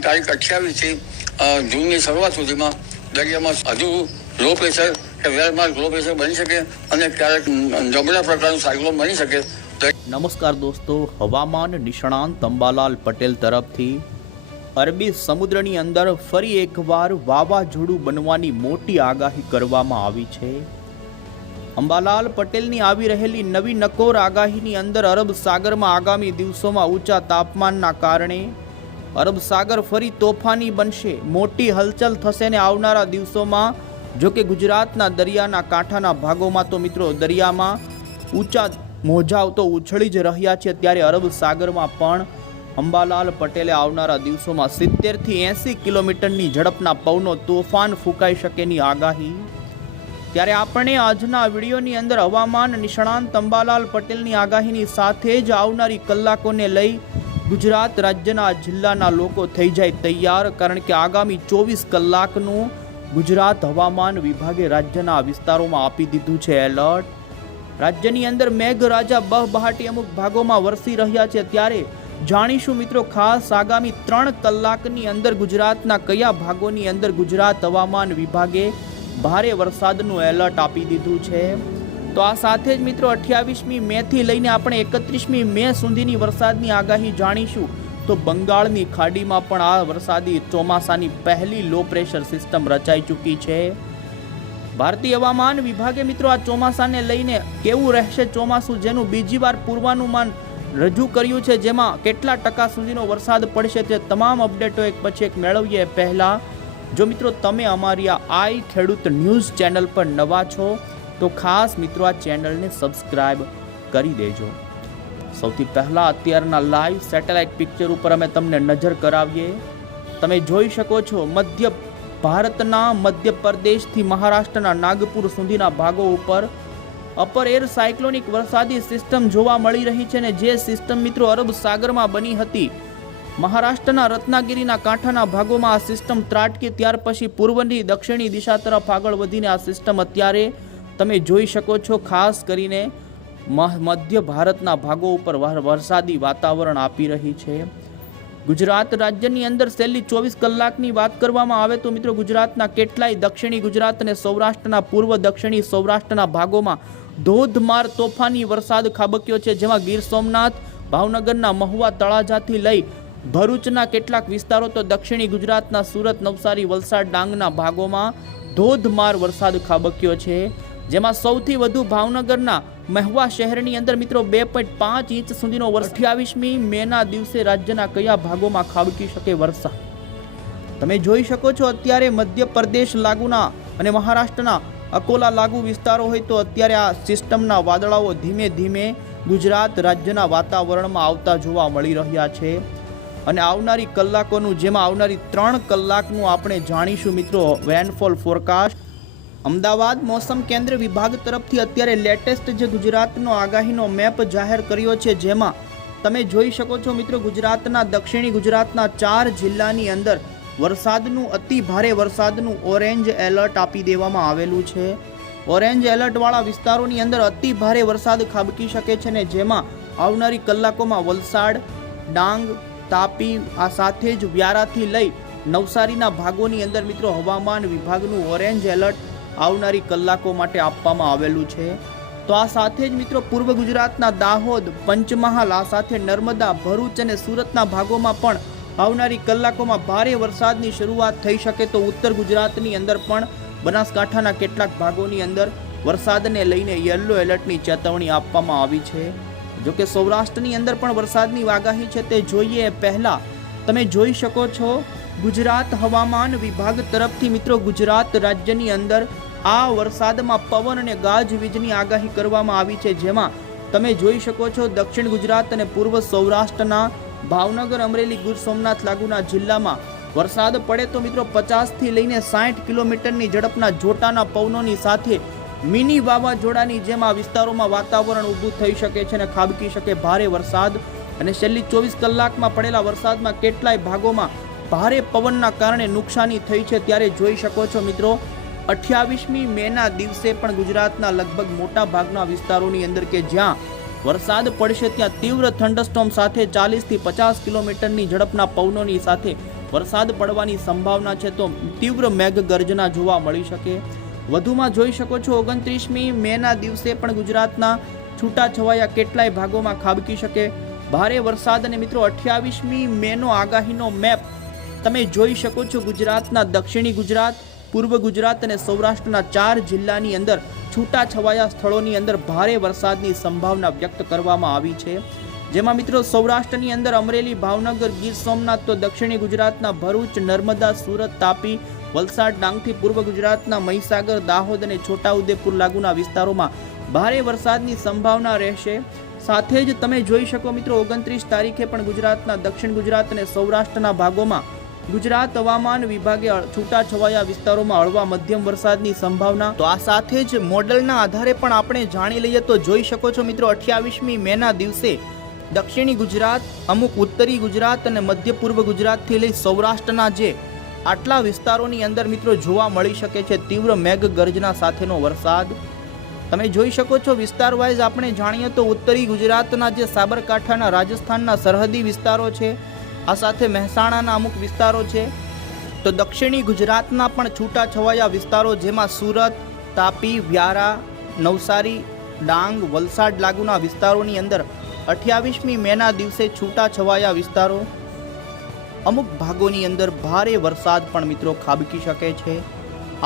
તારીખ 28 જૂનની શરૂઆત સુધીમાં દરિયામાં હજુ લો પ્રેશર કે વેલમાર્ક લો પ્રેશર બની શકે અને ક્યારેક નબળા પ્રકારનું સાયક્લોન બની શકે. નમસ્કાર દોસ્તો, હવામાન નિષ્ણાંત અંબાલાલ પટેલ તરફથી અરબી સમુદ્રની અંદર ફરી એકવાર વાવાઝોડું બનવાની મોટી આગાહી કરવામાં આવી છે. અંબાલાલ પટેલની આવી રહેલી નવી નકોર આગાહીની અંદર અરબ સાગરમાં આગામી દિવસોમાં ઊંચા તાપમાનના કારણે અરબ સાગર ફરી તોફાની બનશે, મોટી હલચલ થશે ને આવનારા દિવસોમાં જો કે ગુજરાતના દરિયાના કાંઠાના ભાગોમાં તો મિત્રો દરિયામાં ઊંચા મોજાઓ તો ઉછળી જ રહ્યા છે, ત્યારે અરબ સાગરમાં પણ અંબાલાલ પટેલે આવનારા દિવસોમાં 70 થી 80 કિલોમીટરની ઝડપના પવનો તોફાન ફૂંકાઈ શકેની આગાહી. ત્યારે આપણે આજના વિડીયોની અંદર હવામાન નિષ્ણાંત અંબાલાલ પટેલની આગાહીની સાથે જ આવનારી કલાકોને લઈ ગુજરાત રાજ્યના જિલ્લાના લોકો થઈ જાય તૈયાર, કારણ કે આગામી 24 કલાકનું ગુજરાત હવામાન વિભાગે રાજ્યના વિસ્તારોમાં આપી દીધું છે એલર્ટ. રાજ્યની અંદર મેઘરાજા બહબહાટી અમુક ભાગોમાં વરસી રહ્યા છે, ત્યારે જાણીશું મિત્રો ખાસ આગામી 3 કલાકની અંદર ગુજરાતના કયા ભાગોની અંદર ગુજરાત હવામાન વિભાગે ભારે વરસાદનું એલર્ટ આપી દીધું છે. તો આ સાથે જ મિત્રો 28મી મે થી લઈને આપણે 31મી મે સુધીની વરસાદની આગાહી જાણીશું. તો બંગાળની ખાડીમાં પણ આ વરસાદી ચોમાસાની પહેલી લો પ્રેશર સિસ્ટમ રચાઈ ચૂકી છે. ભારતીય હવામાન વિભાગે મિત્રો આ ચોમાસાને લઈને કેવું રહેશે ચોમાસું, જેનું બીજી વાર પૂર્વાનુમાન રજૂ કર્યું છે, જેમાં કેટલા ટકા સુધીનો વરસાદ પડશે તે તમામ અપડેટો એક પછી એક મેળવીએ. પહેલા જો મિત્રો તમે અમારી આ આઈ ખેડૂત ન્યૂઝ ચેનલ પર નવા છો તો ખાસ મિત્રો આ ચેનલને સબસ્ક્રાઇબ કરી દેજો. સૌથી પહેલા અત્યારના લાઈવ સેટેલાઇટ પિક્ચર ઉપર અમે તમને નજર કરાવીએ. તમે જોઈ શકો છો મધ્ય ભારતના મધ્યપ્રદેશથી મહારાષ્ટ્રના નાગપુર સુધીના ભાગો ઉપર અપર એર સાયક્લોનિક વરસાદી સિસ્ટમ જોવા મળી રહી છે, ને જે સિસ્ટમ મિત્રો અરબ સાગરમાં બની હતી. મહારાષ્ટ્રના રત્નાગીરીના કાંઠાના ભાગોમાં આ સિસ્ટમ ત્રાટકી, ત્યાર પછી પૂર્વની દક્ષિણી દિશા તરફ આગળ વધીને આ સિસ્ટમ અત્યારે તમે જોઈ શકો છો ખાસ કરીને મધ્ય ભારતના ભાગો ઉપર વરસાદી વાતાવરણ આપી રહી છે. ગુજરાત રાજ્યની અંદર છેલ્લી 24 કલાકની વાત કરવામાં આવે તો મિત્રો ગુજરાતના કેટલાય દક્ષિણી ગુજરાત અને સૌરાષ્ટ્રના પૂર્વ દક્ષિણી સૌરાષ્ટ્રના ભાગોમાં ધોધમાર તોફાની વરસાદ ખાબક્યો છે, જેમાં ગીર સોમનાથ, ભાવનગરના મહુવા, તળાજાથી લઈ ભરૂચના કેટલાક વિસ્તારો તો દક્ષિણી ગુજરાતના સુરત, નવસારી, વલસાડ, ડાંગના ભાગોમાં ધોધમાર વરસાદ ખાબક્યો છે, જેમાં સૌથી વધુ ભાવનગરના મહુવા શહેરની અંદર મિત્રો 2.5 ઇંચ સુધીનો 28મી મેના દિવસે રાજ્યના કયા ભાગોમાં ખાબકી શકે વરસાદ તમે જોઈ શકો છો. અત્યારે મધ્યપ્રદેશ લાગુના અને મહારાષ્ટ્રના અકોલા લાગુ વિસ્તારો હોય તો અત્યારે આ સિસ્ટમના વાદળાઓ ધીમે ધીમે ગુજરાત રાજ્યના વાતાવરણમાં આવતા જોવા મળી રહ્યા છે. અને આવનારી કલાકોનું, જેમાં આવનારી 3 કલાકનું આપણે જાણીશું મિત્રો રેનફોલ ફોરકાસ્ટ. અમદાવાદ મોસમ કેન્દ્ર વિભાગ તરફથી અત્યારે લેટેસ્ટ જે ગુજરાતનો આગાહીનો મેપ જાહેર કર્યો છે, જેમાં તમે જોઈ શકો છો મિત્રો ગુજરાતના દક્ષિણી ગુજરાતના 4 જિલ્લાની અંદર વરસાદનું અતિ ભારે વરસાદનું ઓરેન્જ એલર્ટ આપી દેવામાં આવેલું છે. ઓરેન્જ એલર્ટવાળા વિસ્તારોની અંદર અતિ ભારે વરસાદ ખાબકી શકે છે, ને જેમાં આવનારી કલાકોમાં વલસાડ, ડાંગ, તાપી, આ સાથે જ વ્યારાથી લઈ નવસારીના ભાગોની અંદર મિત્રો હવામાન વિભાગનું ઓરેન્જ એલર્ટ આવનારી કલાકો માટે આપવામાં આવેલું છે. તો આ સાથે જ મિત્રો પૂર્વ ગુજરાતના દાહોદ, પંચમહાલ, આ સાથે નર્મદા, ભરૂચ અને સુરતના ભાગોમાં પણ આવનારી કલાકોમાં ભારે વરસાદની શરૂઆત થઈ શકે. તો ઉત્તર ગુજરાતની અંદર પણ બનાસકાંઠાના કેટલાક ભાગોની અંદર વરસાદને લઈને યલો એલર્ટની ચેતવણી આપવામાં આવી છે. જોકે સૌરાષ્ટ્રની અંદર પણ વરસાદની આગાહી છે તે જોઈએ. પહેલા તમે જોઈ શકો છો ગુજરાત હવામાન વિભાગ તરફથી મિત્રો ગુજરાત રાજ્યની અંદર આ વરસાદમાં પવન અને ગાજવીજની આગાહી કરવામાં આવી છે, જેમાં તમે જોઈ શકો છો દક્ષિણ ગુજરાત અને પૂર્વ સૌરાષ્ટ્રના ભાવનગર, અમરેલી, ગીર સોમનાથ લાગુના જિલ્લામાં વરસાદ પડે તો મિત્રો 50 થી લઈને 60 કિલોમીટરની ઝડપના જોટાના પવનોની સાથે મિની વાવાઝોડાની જેમ આ વિસ્તારોમાં વાતાવરણ ઊભું થઈ શકે છે અને ખાબકી શકે ભારે વરસાદ. અને છેલ્લી 24 કલાકમાં પડેલા વરસાદમાં કેટલાય ભાગોમાં ભારે પવનના કારણે નુકસાની થઈ છે. ત્યારે જોઈ શકો છો મિત્રો 28મી મેના દિવસે પણ ગુજરાતના લગભગ મોટા ભાગના વિસ્તારોની અંદર કે જ્યાં વરસાદ પડશે ત્યાં તીવ્ર થંડરસ્ટોર્મ સાથે 40 થી 50 કિલોમીટરની ઝડપના પવનોની સાથે વરસાદ પડવાની સંભાવના છે, તો તીવ્ર મેઘગર્જના જોવા મળી શકે. વધુમાં જોઈ શકો છો 29મી મેના દિવસે પણ ગુજરાતના છૂટાછવાયા કેટલાય ભાગોમાં ખાબકી શકે ભારે વરસાદ. અને મિત્રો 28મી મેનો આગાહીનો મેપ તમે જોઈ શકો છો. ગુજરાતના દક્ષિણી ગુજરાત, પૂર્વ ગુજરાત અને સૌરાષ્ટ્રના 4 જિલ્લાની અંદર છૂટાછવાયા સ્થળોની અંદર ભારે વરસાદની સંભાવના વ્યક્ત કરવામાં આવી છે. જેમાં મિત્રો સૌરાષ્ટ્રની અંદર અમરેલી, ભાવનગર, ગીર સોમનાથ, તો દક્ષિણી ગુજરાતના ભરૂચ, નર્મદા, સુરત, તાપી, વલસાડ, ડાંગથી પૂર્વ ગુજરાતના મહીસાગર, દાહોદ અને છોટાઉદેપુર લાગુના વિસ્તારોમાં ભારે વરસાદની સંભાવના રહેશે. સાથે જ તમે જોઈ શકો મિત્રો 29 તારીખે પણ ગુજરાતના દક્ષિણ ગુજરાત અને સૌરાષ્ટ્રના ભાગોમાં ગુજરાત હવામાન વિભાગે છૂટાછવાયા વિસ્તારોમાં હળવા મધ્યમ વરસાદની સંભાવના. તો આ સાથે જ મોડલના આધારે પણ આપણે જાણી લઈએ તો જોઈ શકો છો મિત્રો 28મી મેના દિવસે દક્ષિણી ગુજરાત, અમુક ઉત્તરી ગુજરાત અને મધ્ય પૂર્વ ગુજરાતથી લઈ સૌરાષ્ટ્રના જે આટલા વિસ્તારોની અંદર મિત્રો જોવા મળી શકે છે તીવ્ર મેઘગર્જના સાથેનો વરસાદ. તમે જોઈ શકો છો વિસ્તાર વાઇઝ આપણે જાણીએ તો ઉત્તરી ગુજરાતના જે સાબરકાંઠાના, રાજસ્થાનના સરહદી વિસ્તારો છે, આ સાથે મહેસાણાના અમુક વિસ્તારો છે, તો દક્ષિણી ગુજરાતના પણ છૂટાછવાયા વિસ્તારો જેમાં સુરત, તાપી, વ્યારા, નવસારી, ડાંગ, વલસાડ લાગુના વિસ્તારોની અંદર 28મી મેના દિવસે છૂટાછવાયા વિસ્તારો, અમુક ભાગોની અંદર ભારે વરસાદ પણ મિત્રો ખાબકી શકે છે.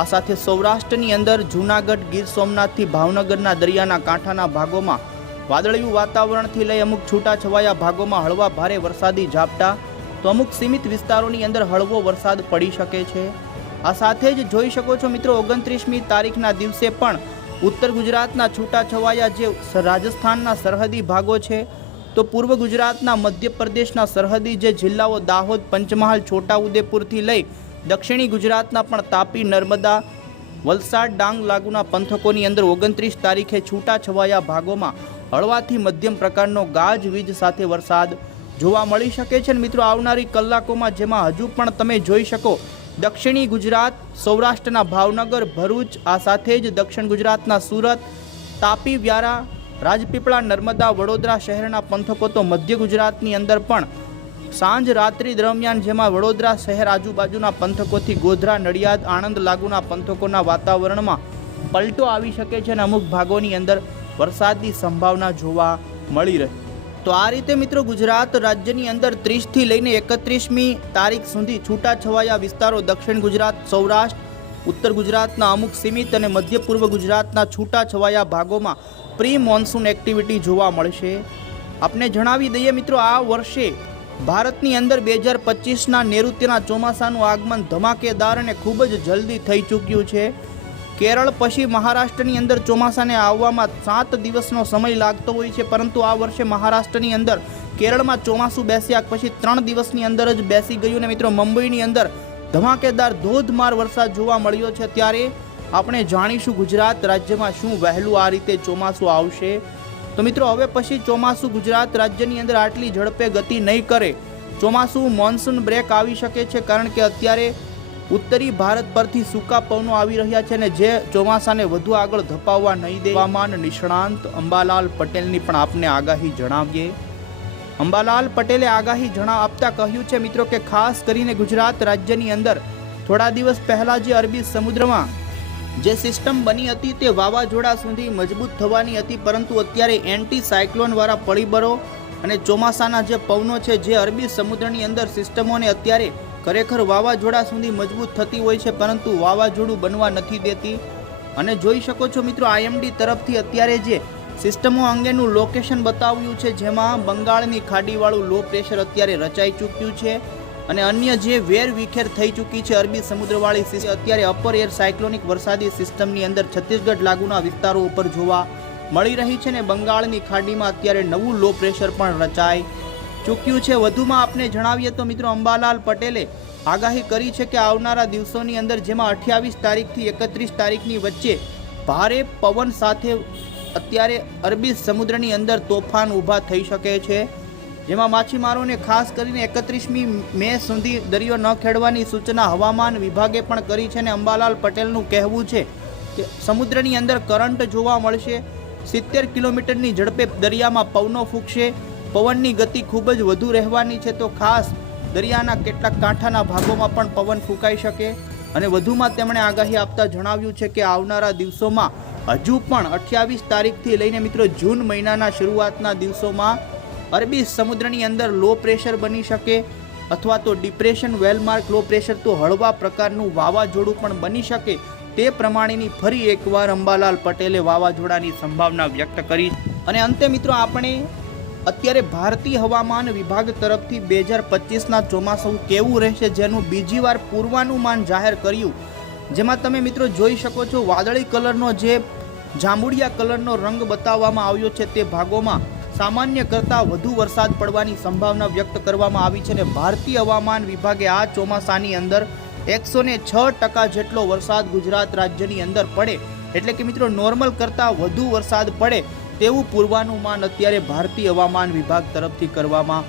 આ સાથે સૌરાષ્ટ્રની અંદર જૂનાગઢ, ગીર સોમનાથથી ભાવનગરના દરિયાના કાંઠાના ભાગોમાં વાદળિયું વાતાવરણથી લઈ અમુક છૂટાછવાયા ભાગોમાં હળવા ભારે વરસાદી ઝાપટા, તો અમુક સીમિત વિસ્તારોની અંદર હળવો વરસાદ પડી શકે છે. આ સાથે જ જોઈ શકો છો મિત્રો 29મી તારીખના દિવસે પણ ઉત્તર ગુજરાતના છૂટાછવાયા જે રાજસ્થાનના સરહદી ભાગો છે, તો પૂર્વ ગુજરાતના, મધ્યપ્રદેશના સરહદી જે જિલ્લાઓ દાહોદ, પંચમહાલ, છોટાઉદેપુરથી લઈ દક્ષિણી ગુજરાતના પણ તાપી, નર્મદા, વલસાડ, ડાંગ લાગુના પંથકોની અંદર 29 તારીખે છૂટાછવાયા ભાગોમાં હળવાથી મધ્યમ પ્રકારનો ગાજવીજ સાથે વરસાદ જોવા મળી શકે છે. મિત્રો આવનારી કલાકોમાં જેમાં હજુ પણ તમે જોઈ શકો દક્ષિણી ગુજરાત, સૌરાષ્ટ્રના ભાવનગર, ભરૂચ, આ સાથે જ દક્ષિણ ગુજરાતના સુરત, તાપી, વ્યારા, રાજપીપળા, નર્મદા, વડોદરા શહેરના પંથકો, તો મધ્ય ગુજરાતની અંદર પણ સાંજ રાત્રિ દરમિયાન જેમાં વડોદરા શહેર આજુબાજુના પંથકોથી ગોધરા, નડિયાદ, આણંદ લાગુના પંથકોના વાતાવરણમાં પલટો આવી શકે છે અને અમુક ભાગોની અંદર વરસાદની સંભાવના જોવા મળી રહી. તો આ રીતે મિત્રો ગુજરાત રાજ્યની અંદર 30થી લઈને 31મી તારીખ સુધી છૂટાછવાયા વિસ્તારો દક્ષિણ ગુજરાત, સૌરાષ્ટ્ર, ઉત્તર ગુજરાતના અમુક સીમિત અને મધ્ય પૂર્વ ગુજરાતના છૂટાછવાયા ભાગોમાં પ્રી મોન્સૂન એક્ટિવિટી જોવા મળશે. આપને જણાવી દઈએ મિત્રો આ વર્ષે ભારતની અંદર 2025ના નૈઋત્યના ચોમાસાનું આગમન ધમાકેદાર અને ખૂબ જ જલ્દી થઈ ચૂક્યું છે. કેરળ પછી મહારાષ્ટ્રની અંદર ચોમાસાને આવવામાં 7 દિવસનો સમય લાગતો હોય છે, પરંતુ આ વર્ષે મહારાષ્ટ્રની અંદર કેરળમાં ચોમાસું બેસ્યા પછી 3 દિવસની અંદર જ બેસી ગયું. અને મિત્રો મુંબઈની અંદર ધમાકેદાર ધોધમાર વરસાદ જોવા મળ્યો છે. ત્યારે આપણે જાણીશું ગુજરાત રાજ્યમાં શું વહેલું આ રીતે ચોમાસું આવશે. તો મિત્રો હવે પછી ચોમાસું ગુજરાત રાજ્યની અંદર આટલી ઝડપે ગતિ નહીં કરે. ચોમાસું મોન્સૂન બ્રેક આવી શકે છે, કારણ કે અત્યારે ઉત્તરી ભારત પરથી સૂકા પવનો આવી રહ્યા છે અને જે ચોમાસાને વધુ આગળ ધપાવવા નહીં દે. હવામાન નિષ્ણાંત અંબાલાલ પટેલની પણ આપને આગાહી જણાવીએ. અંબાલાલ પટેલે આગાહી આપતા કહ્યું છે મિત્રો કે ખાસ કરીને ગુજરાત રાજ્યની અંદર થોડા દિવસ પહેલા જે અરબી સમુદ્રમાં જે સિસ્ટમ બની હતી તે વાવાઝોડા સુધી મજબૂત થવાની હતી, પરંતુ અત્યારે એન્ટી સાયક્લોન વાળા પરિબળો અને ચોમાસાના જે પવનો છે જે અરબી સમુદ્રની અંદર સિસ્ટમોને અત્યારે ખરેખર વાવાઝોડા સુધી મજબૂત થતી હોય છે, પરંતુ વાવાઝોડું બનવા નથી દેતી. અને જોઈ શકો છો મિત્રો આઈએમડી તરફથી અત્યારે જે સિસ્ટમો અંગેનું લોકેશન બતાવ્યું છે, જેમાં બંગાળની ખાડીવાળું લો પ્રેશર અત્યારે રચાઈ ચૂક્યું છે અને અન્ય જે વેર વિખેર થઈ ચૂકી છે અરબી સમુદ્રવાળી સિસ્ટમ અત્યારે અપર એર સાયક્લોનિક વરસાદી સિસ્ટમની અંદર છત્તીસગઢ લાગુના વિસ્તારો ઉપર જોવા મળી રહી છે ને બંગાળની ખાડીમાં અત્યારે નવું લો પ્રેશર પણ રચાઈ ચૂક્યું છે. વધુમાં આપને જણાવીએ તો મિત્રો અંબાલાલ પટેલે આગાહી કરી છે કે આવનારા દિવસોની અંદર જેમાં 28 તારીખથી 31 તારીખની વચ્ચે ભારે પવન સાથે અત્યારે અરબી સમુદ્રની અંદર તોફાન ઊભા થઈ શકે છે, જેમાં માછીમારોને ખાસ કરીને 31મી મે સુધી દરિયો ન ખેડવાની સૂચના હવામાન વિભાગે પણ કરી છે. અને અંબાલાલ પટેલનું કહેવું છે કે સમુદ્રની અંદર કરંટ જોવા મળશે, 70 કિલોમીટરની ઝડપે દરિયામાં પવનો ફૂંકશે, પવનની ગતિ ખૂબ જ વધુ રહેવાની છે. તો ખાસ દરિયાના કેટલાક કાંઠાના ભાગોમાં પણ પવન ફૂંકાઈ શકે. અને વધુમાં તેમણે આગાહી આપતા જણાવ્યું છે કે આવનારા દિવસોમાં હજુ પણ 28 તારીખથી લઈને મિત્રો જૂન મહિનાના શરૂઆતના દિવસોમાં અરબી સમુદ્રની અંદર લો પ્રેશર બની શકે અથવા તો ડિપ્રેશન, વેલમાર્ક લો પ્રેશર તો હળવા પ્રકારનું વાવાઝોડું પણ બની શકે. તે પ્રમાણેની ફરી એકવાર અંબાલાલ પટેલે વાવાઝોડાની સંભાવના વ્યક્ત કરી. અને અંતે મિત્રો આપણે અત્યારે ભારતીય હવામાન વિભાગ તરફથી 2025ના ચોમાસું કેવું રહેશે જેનું બીજી વાર પૂર્વાનુમાન જાહેર કર્યું, જેમાં તમે મિત્રો જોઈ શકો છો વાદળી કલરનો જે જાંબુડિયા કલરનો રંગ બતાવવામાં આવ્યો છે તે ભાગોમાં સામાન્ય કરતાં વધુ વરસાદ પડવાની સંભાવના વ્યક્ત કરવામાં આવી છે. અને ભારતીય હવામાન વિભાગે આ ચોમાસાની અંદર 106% જેટલો વરસાદ ગુજરાત રાજ્યની અંદર પડે, એટલે કે મિત્રો નોર્મલ કરતાં વધુ વરસાદ પડે તેવું પૂર્વાનુમાન અત્યારે ભારતીય હવામાન વિભાગ તરફથી કરવામાં